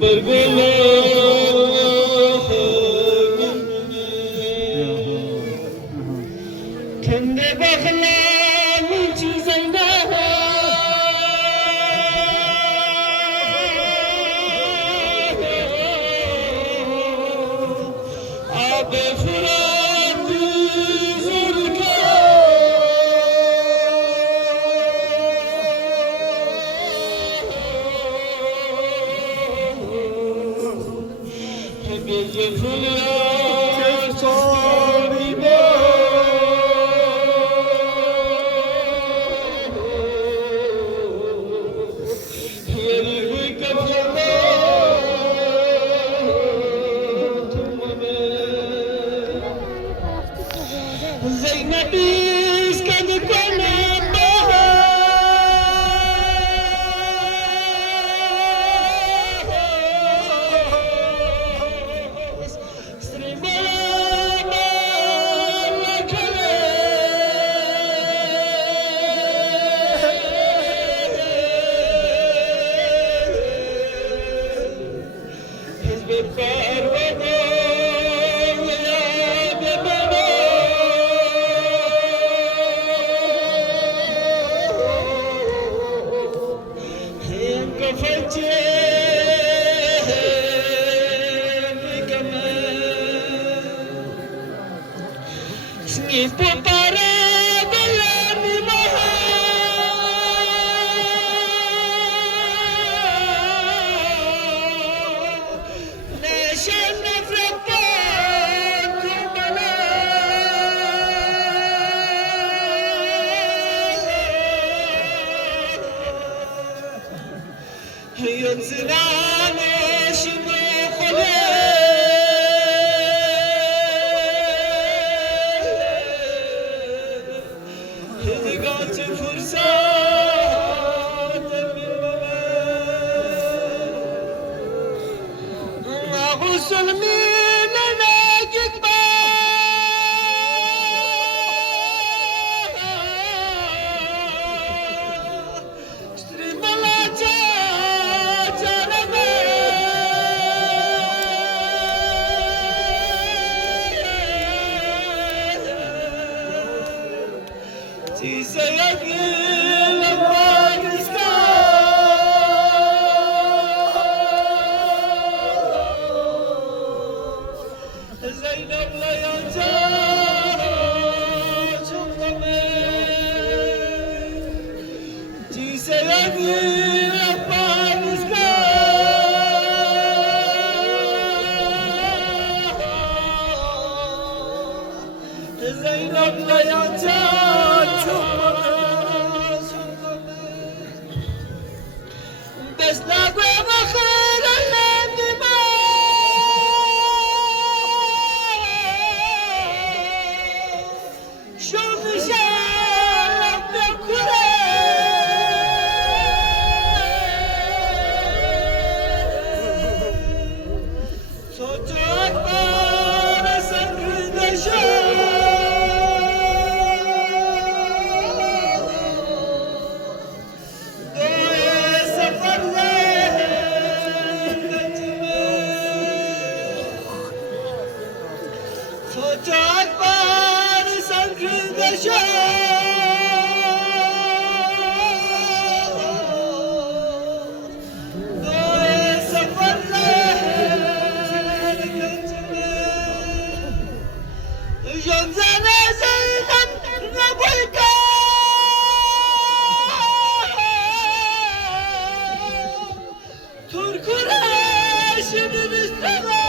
برگوله کنده بخلامی چیزی نه آب فراتی زرگه بیجه فراتی ساری Zeynep'iz kendi kolumda Sniff para delani Nation Africa Kumala Yunzilane Shimo Khole فرصات غسل من ناجك اشتري ملاجا سيسيقين أفغانستان زينب لا ينتهي شمطمي سيسيقين أفغانستان زينب لا ينتهي بس لا قوم خير الانتماء شوف شاب بكره صوت أكبر سكر Türk Kur'an'ın üstüne